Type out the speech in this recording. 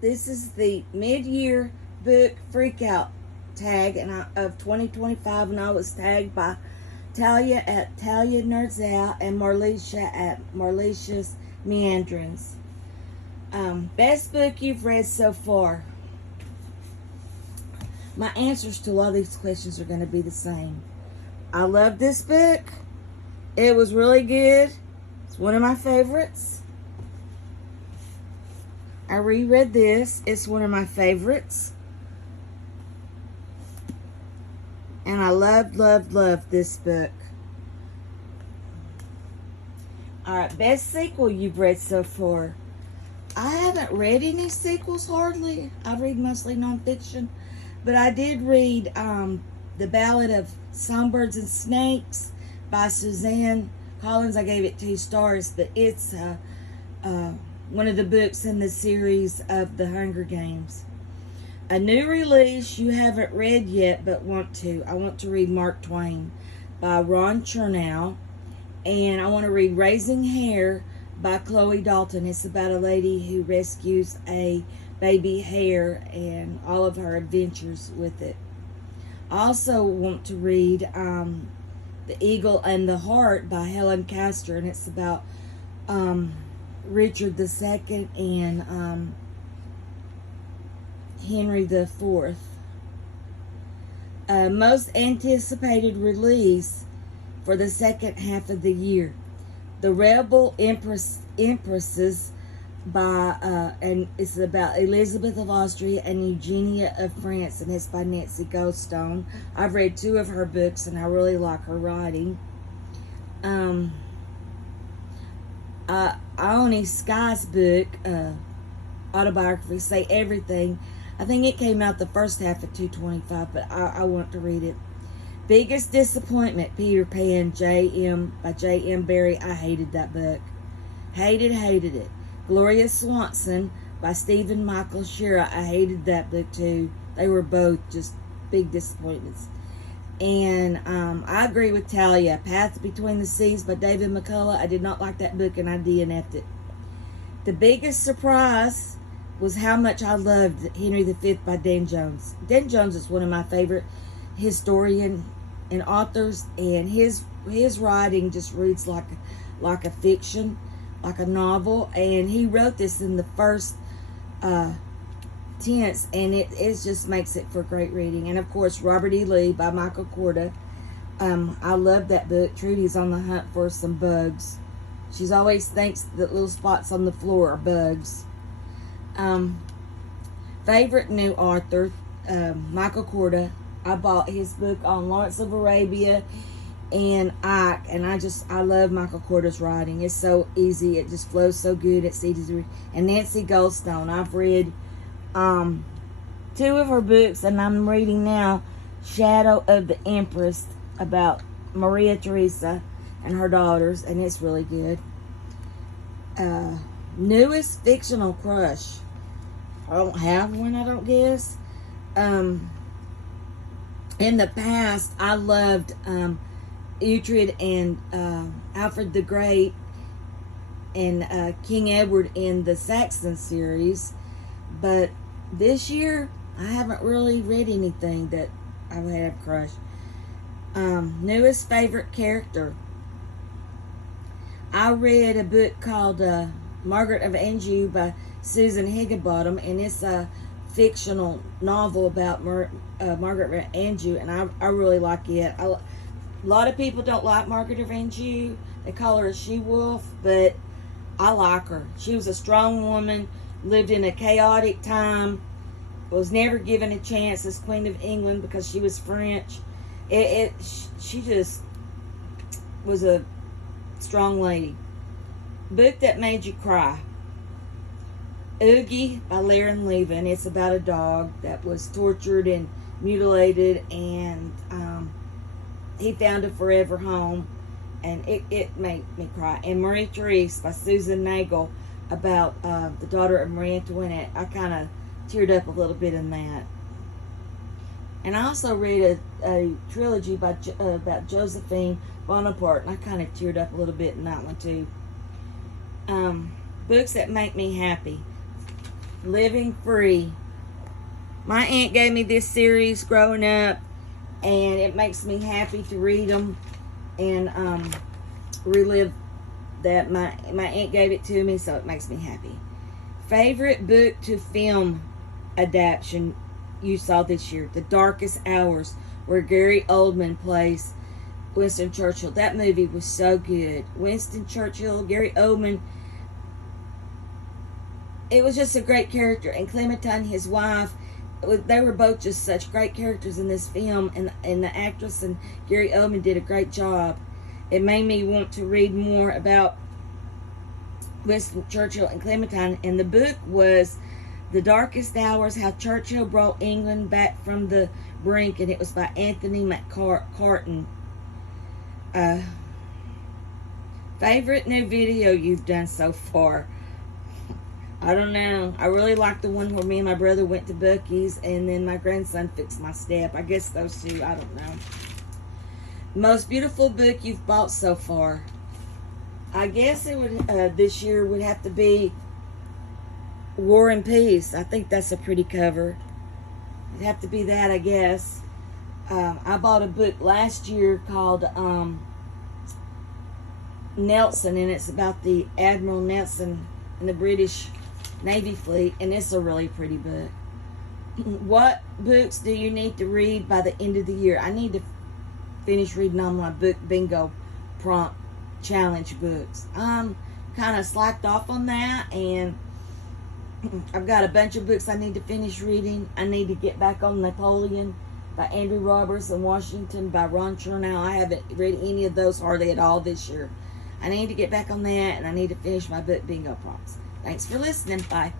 This is the mid-year book freakout tag of 2025, and I was tagged by Talia at Talia Nerds Out and Marlisha at Marlisha's Meanderings. Best book you've read so far? My answers to a lot of these questions are going to be the same. I love this book. It was really good. It's one of my favorites. I reread this. It's one of my favorites. And I loved this book. Alright, best sequel you've read so far. I haven't read any sequels hardly. I read mostly nonfiction. But I did read The Ballad of Songbirds and Snakes by Suzanne Collins. I gave it 2 stars, but it's one of the books in the series of The Hunger Games. A new release you haven't read yet but want to. I want to read Mark Twain by Ron Chernow. And I want to read Raising Hare by Chloe Dalton. It's about a lady who rescues a baby hare and all of her adventures with it. I also want to read The Eagle and the Heart by Helen Castor, and it's about Richard II and Henry IV. Most anticipated release for the second half of the year. The Rebel Empresses by, and it's about Elizabeth of Austria and Eugenia of France, and it's by Nancy Goldstone. I've read 2 of her books, and I really like her writing. Ione Skye's book, autobiography, Say Everything. I think it came out the first half of 225, but I want to read it. Biggest Disappointment, Peter Pan, by J.M. Barrie. I hated that book. Hated it. Gloria Swanson by Stephen Michael Shira. I hated that book too. They were both just big disappointments. And I agree with Talia. Path Between the Seas by David McCullough. I did not like that book, and I DNF'd it. The biggest surprise was how much I loved Henry V by Dan Jones. Dan Jones is one of my favorite historian and authors, and his writing just reads like a fiction, like a novel, and he wrote this in the first tense, and it just makes it for great reading. And of course, Robert E. Lee by Michael Korda. I love that book. Trudy's on the hunt for some bugs. She's always thinks that little spots on the floor are bugs. Favorite new author, Michael Korda. I bought his book on Lawrence of Arabia and Ike, and I love Michael Korda's writing. It's so easy. It just flows so good. It's easy to read. And Nancy Goldstone. I've read 2 of her books, and I'm reading now Shadow of the Empress about Maria Theresa and her daughters, and it's really good. Newest fictional crush. I don't have one, I don't guess. In the past, I loved Uhtred and Alfred the Great and King Edward in the Saxon series, but this year I haven't really read anything that I would have crushed. Newest favorite character. I read a book called Margaret of Anjou by Susan Higginbottom, and it's a fictional novel about Margaret of Anjou, and I really like it. A lot of people don't like Margaret of Anjou. They call her a she-wolf, but I like her. She was a strong woman, lived in a chaotic time, was never given a chance as Queen of England because she was French. She just was a strong lady. Book that made you cry. Oogie by Laren Levin. It's about a dog that was tortured and mutilated, and he found a forever home, and it made me cry. And Marie Therese by Susan Nagel, about the daughter of Marie Antoinette. I kind of teared up a little bit in that. And I also read a trilogy about Josephine Bonaparte, and I kind of teared up a little bit in that one too. Books that make me happy. Living Free. My aunt gave me this series growing up, and it makes me happy to read them and relive that. My aunt gave it to me, so it makes me happy. Favorite book to film adaptation you saw this year? The Darkest Hours, where Gary Oldman plays Winston Churchill. That movie was so good. Winston Churchill, Gary Oldman. It was just a great character. And Clementine, his wife, they were both just such great characters in this film. And the actress and Gary Oldman did a great job. It made me want to read more about Winston Churchill and Clementine. And the book was The Darkest Hours, How Churchill Brought England Back from the Brink. And it was by Anthony McCartan. Favorite new video you've done so far? I don't know. I really like the one where me and my brother went to Buc-ee's and then my grandson fixed my step. I guess those two. I don't know. Most beautiful book you've bought so far? I guess it would this year would have to be War and Peace. I think that's a pretty cover. It'd have to be that, I guess. I bought a book last year called Nelson, and it's about the Admiral Nelson and the British Navy fleet, and it's a really pretty book. What books do you need to read by the end of the year? I need to finish reading all my book bingo prompt challenge books. I'm kind of slacked off on that, and I've got a bunch of books I need to finish reading. I need to get back on Napoleon by Andrew Roberts and Washington by Ron Chernow. I haven't read any of those hardly at all this year. I need to get back on that, and I need to finish my book bingo prompts. Thanks for listening. Bye.